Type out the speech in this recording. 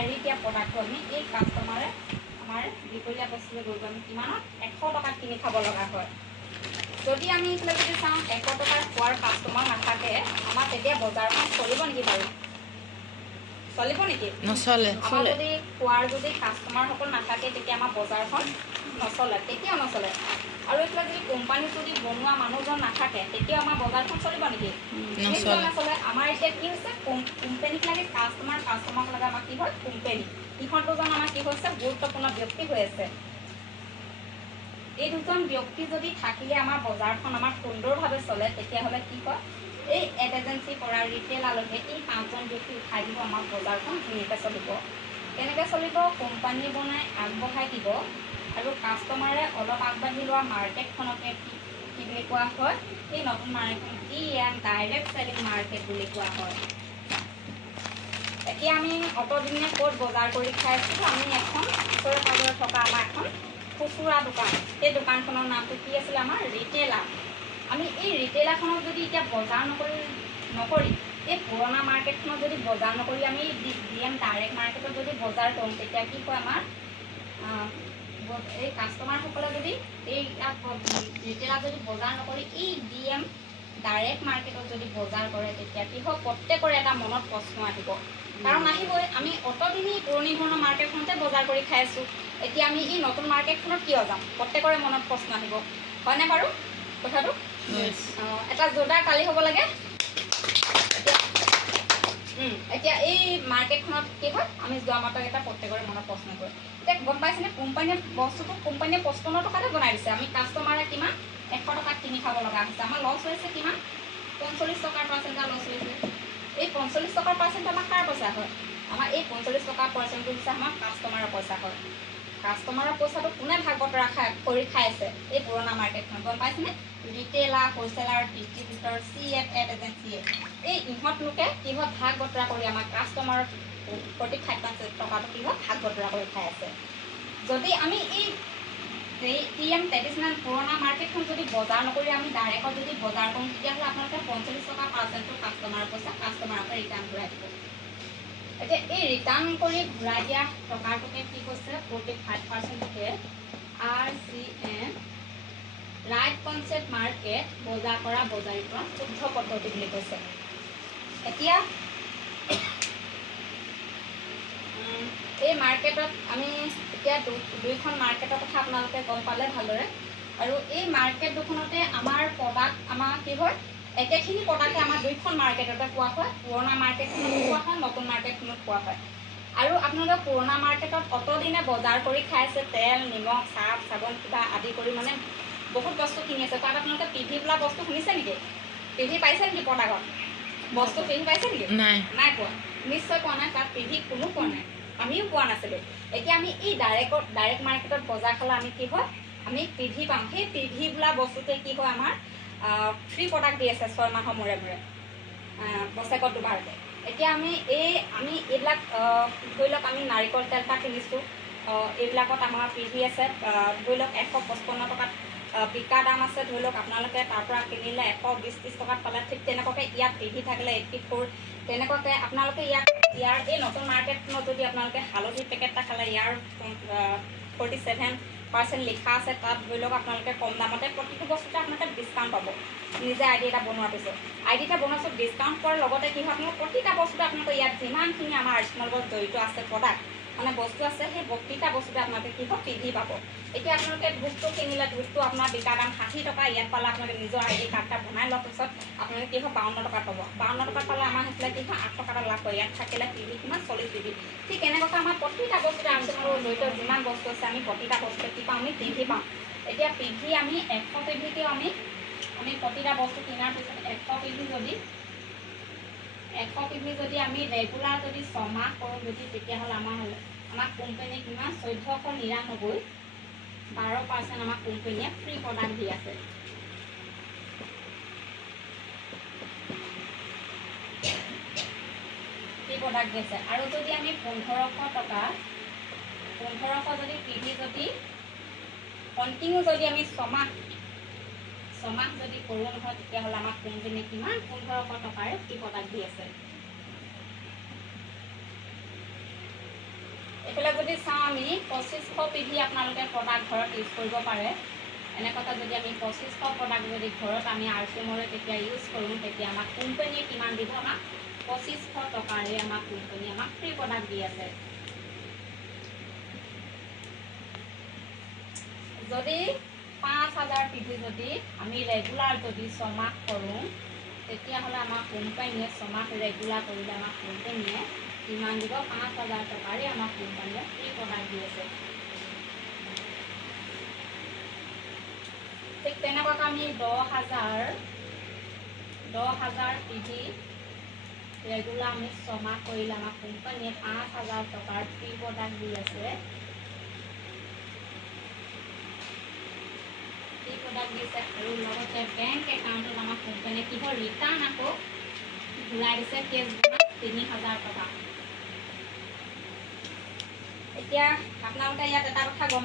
Expiry দিয়া প্ৰডাক্টটো আমি এই কাষ্টমাৰে আমাৰ দীঘলীয়া বস্তুলৈ গৈ আমি কিমানত 100 টকাত কিনি খাব লগা হয়। যদি আমি এইফালে যদি চাওঁ 100 টকাৰ খোৱাৰ কাষ্টমাৰ নাথাকে আমাৰ তেতিয়া বজাৰখন চলিব নেকি বাৰু? চলিব নেকি? নচলে। আমাৰ যদি খোৱাৰ যদি কাষ্টমাৰসকল নাথাকে তেতিয়া আমাৰ বজাৰখন নচলে, কেতিয়াও নচলে। আৰু এইফালে যদি কোম্পানী যদি বনোৱা মানুহজন নাথাকে তেতিয়াও আমাৰ বজাৰখন চলিব নেকি? নিশ্চয় নচলে। আমাৰ এতিয়া কি হৈছে কোম্পানীক লাগে কাষ্টমাৰক লাগে আমাৰ কি হয় কোম্পানী। ইহঁত দুজন আমাৰ কি হৈছে গুৰুত্বপূৰ্ণ ব্যক্তি হৈ আছে। এই দুজন ব্যক্তি যদি থাকিলে আমাৰ বজাৰখন আমাৰ সুন্দৰভাৱে চলে তেতিয়াহ'লে কি হয় এই এড এজেঞ্চি পৰা ৰিটেইলাৰলৈকে এই 5জন ব্যক্তি উঠাই দিব আমাৰ বজাৰখন ধুনীয়াকৈ চলিব। কেনেকৈ চলিব? কোম্পানী বনাই আগবঢ়াই দিব আৰু কাষ্টমাৰে অলপ আগবাঢ়ি লোৱা মাৰ্কেটখনকে কি বুলি কোৱা হয় এই নতুন market DM direct selling market বুলি কোৱা হয়। এতিয়া আমি অতদিনে ক'ত বজাৰ কৰি খাই আছিলোঁ? আমি এখন ওচৰে পাঁজৰে থকা আমাৰ এখন খুচুৰা দোকান, সেই দোকানখনৰ নামটো কি আছিলে আমাৰ ৰিটেইলাৰ। আমি এই ৰিটেইলাৰখনত যদি এতিয়া বজাৰ নকৰি এই পুৰণা মাৰ্কেটখনত যদি বজাৰ নকৰি আমি DM ডাইৰেক্ট মাৰ্কেটত যদি বজাৰ কৰোঁ তেতিয়া কি হয় আমাৰ এই কাষ্টমাৰসকলে যদি এই ৰিটেইলাৰ যদি বজাৰ নকৰি এই DM ডাইৰেক্ট মাৰ্কেটত যদি বজাৰ কৰে তেতিয়া কি হয় প্ৰত্যেকৰে এটা মনত প্ৰশ্ন আহিব। কাৰণ আহিবই আমি অতদিনেই পুৰণি ধৰণৰ মাৰ্কেটখনতে বজাৰ কৰি খাই আছোঁ, এতিয়া আমি এই নতুন মাৰ্কেটখনত কিয় যাম? প্ৰত্যেকৰে মনত প্ৰশ্ন আহিব, হয়নে বাৰু কথাটো? এটা জোৰদাৰ তালি হ'ব লাগে। এতিয়া এই মাৰ্কেটখনত কি হয় আমি যোৱা মাত্ৰক এটা প্ৰত্যেকৰে মনত প্ৰশ্ন কৰে। এতিয়া গম পাইছেনে কোম্পানীয়ে বস্তুটো কোম্পানীয়ে 55 টকাতে বনাই দিছে, আমি কাষ্টমাৰে কিমান 100 টকাত কিনি খাব লগা হৈছে। আমাৰ লছ হৈছে কিমান 45 টকাৰ পাৰ্চেণ্ট লছ হৈছে। এই 45 টকাৰ পাৰ্চেণ্ট আমাৰ কাৰ পইচা হয়? আমাৰ এই 45 টকাৰ পাৰ্চেণ্টটো হৈছে আমাৰ কাষ্টমাৰৰ পইচা হয়। কাষ্টমাৰৰ পইচাটো কোনে ভাগ বতৰা কৰি খাই আছে এই পুৰণা মাৰ্কেটখন গম পাইছেনে? ৰিটেইলাৰ, হ'লচেলাৰ, ডিষ্ট্ৰিবিউটৰ, CF এড এজেঞ্চিয়ে এই ইহঁত লোকে কিহত ভাগ বতৰা কৰি আমাৰ কাষ্টমাৰৰ প্ৰতি 5% টকাটো কিহত ভাগ বতৰা কৰি খাই আছে। যদি আমি এই DM ট্ৰেডিশ্যনেল পুৰণা মাৰ্কেটখন যদি বজাৰ নকৰি আমি ডাইৰেক্টত যদি বজাৰ কৰোঁ তেতিয়াহ'লে আপোনালোকে 45 টকা পাৰ্চেণ্টটো কাষ্টমাৰৰ পইচা কাষ্টমাৰকে ৰিটাৰ্ণ ঘূৰাই দিব। এতিয়া এই ৰিটাৰ্ণ কৰি ঘূৰাই দিয়া টকাটোকে কি কৈছে 45%কে RCM ৰাইট কনচেপ্ট মাৰ্কেট বজাৰ কৰা বজাৰীকৰণ শুদ্ধ পদ্ধতি বুলি কৈছে। এতিয়া এই মাৰ্কেটত আমি এতিয়া দুইখন মাৰ্কেটৰ কথা আপোনালোকে গম পালে ভালদৰে। আৰু এই মাৰ্কেট দুখনতে আমাৰ প্ৰডাক্ট আমাৰ কি হয় একেখিনি প্ৰডাক্টে আমাৰ দুইখন মাৰ্কেটতে পোৱা হয়, পুৰণা মাৰ্কেটখনত পোৱা হয়, নতুন মাৰ্কেটখনত পোৱা হয়। আৰু আপোনালোকে পুৰণা মাৰ্কেটত অতদিনে বজাৰ কৰি খাই আছে তেল, নিমখ, চাৰ্ফ, চাবোন কিবা আদি কৰি মানে বহুত বস্তু কিনি আছে। তাত আপোনালোকে PV বোলা বস্তু শুনিছে নেকি? PV পাইছে নেকি প্ৰডাক্টত? বস্তু PV পাইছে নেকি? নাই পোৱা, নিশ্চয় পোৱা নাই। তাত PV কোনো পোৱা নাই, আমিও পোৱা নাছিলোঁ। এতিয়া আমি এই ডাইৰেক্ট মাৰ্কেটত বজাৰ খালে আমি কি হয় আমি PV পাম। সেই PV বোলা বস্তুটোৱে কি হয় আমাৰ ফ্ৰী প্ৰডাক্ট দি আছে 6 মাহৰ মূৰে মূৰে, বছৰেকত দুবাৰকৈ। এতিয়া আমি এইবিলাক ধৰি লওক আমি নাৰিকল তেল এটা কিনিছোঁ, এইবিলাকত আমাৰ PV আছে ধৰি লওক 155 টকাত বিকা দাম আছে। ধৰি লওক আপোনালোকে তাৰ পৰা কিনিলে 120-30 টকাত পালে, ঠিক তেনেকুৱাকৈ ইয়াত PV থাকিলে 84। তেনেকুৱাকৈ আপোনালোকে ইয়াৰ এই নতুন মাৰ্কেটখনত যদি আপোনালোকে হালধি পেকেট এটা খালে ইয়াৰ 47% লিখা আছে। তাত ধৰি লওক আপোনালোকে কম দামতে প্ৰতিটো বস্তুতে আপোনালোকে ডিছকাউণ্ট পাব। নিজে ID এটা বনোৱাৰ পিছত ID এটা বনোৱাৰ পিছত ডিছকাউণ্ট পোৱাৰ লগতে কি হয় আপোনালোকে প্ৰতিটা বস্তুতে আপোনালোকে ইয়াত যিমানখিনি আমাৰ আৰ্চনৰ লগত জড়িত আছে প্ৰডাক্ট মানে বস্তু আছে সেই প্ৰতিটা বস্তুতে আপোনালোকে কি হয় PV পাব। এতিয়া আপোনালোকে ধূপটো কিনিলে ধূপটো আপোনাৰ বিকা দাম 60 টকা, ইয়াত পালে আপোনালোকে নিজৰ ID কাৰ্ড এটা বনাই লোৱাৰ পিছত আপোনালোকে কি হয় 52 টকাত পাব। 52 টকাত পালে আমাৰ সেইফালে কি হয় 8 টকা এটা লাভ কৰে। ইয়াত থাকিলে PV কিমান 40 PV। ঠিক এনেকুৱাকৈ আমাৰ প্ৰতিটা বস্তুতে আৰ্চনৰ লগত জড়িত যিমান বস্তু আছে আমি প্ৰতিটা বস্তুতে কি পাওঁ আমি PV পাওঁ। এতিয়া PV আমি 100 PVকেও আমি প্ৰতিটা বস্তু কিনাৰ পিছত 100 PV যদি আমি ৰেগুলাৰ যদি 6 মাহ কৰোঁ যদি তেতিয়াহ'লে আমাক কোম্পানীয়ে কিমান 1499 12% আমাক কোম্পানীয়ে ফ্ৰী প্ৰডাক্ট দি আছে। ফ্ৰী প্ৰডাক্ট দিছে। আৰু যদি আমি 1500 টকা 1500 যদি PV যদি কণ্টিনিউ যদি আমি 6 মাহ যদি কৰোঁ নহয় তেতিয়াহ'লে আমাক কোম্পানীয়ে কিমান 1500 টকাৰে ফ্ৰী প্ৰডাক্ট দি আছে। এইফালে যদি চাওঁ আমি 2500 PV আপোনালোকে প্ৰডাক্ট ঘৰত ইউজ কৰিব পাৰে। এনেকুৱাকৈ যদি আমি 2500 প্ৰডাক্ট যদি ঘৰত আমি RCMৰে তেতিয়া ইউজ কৰোঁ, তেতিয়া আমাক কোম্পানীয়ে কিমান দিব? আমাক 2500 টকাৰে আমাক কোম্পানীয়ে আমাক ফ্ৰী প্ৰডাক্ট দি আছে। যদি 5000 PV যদি আমি ৰেগুলাৰ যদি 6 মাহ কৰোঁ, তেতিয়াহ'লে আমাক কোম্পানীয়ে 6 মাহ ৰেগুলাৰ কৰিলে আমাক কোম্পানীয়ে কিমান দিব? 5000 টকাৰে আমাক কোম্পানীয়ে ফ্ৰী প্ৰডাক্ট দি আছে। ঠিক তেনেকুৱাকৈ আমি 10,000 PV ৰেগুলাৰ আমি 6 মাহ কৰিলে আমাক কোম্পানীয়ে 5000 টকাৰ ফ্ৰী প্ৰডাক্ট দি আছে। ফ্ৰী প্ৰডাক্ট দিছে আৰু লগতে বেংক একাউণ্টত আমাক কোম্পানীয়ে কিহৰ ৰিটাৰ্ণ আকৌ ঘূৰাই দিছে কেছবুকত 3000 টকা। এতিয়া আপোনালোকে ইয়াত এটা কথা গম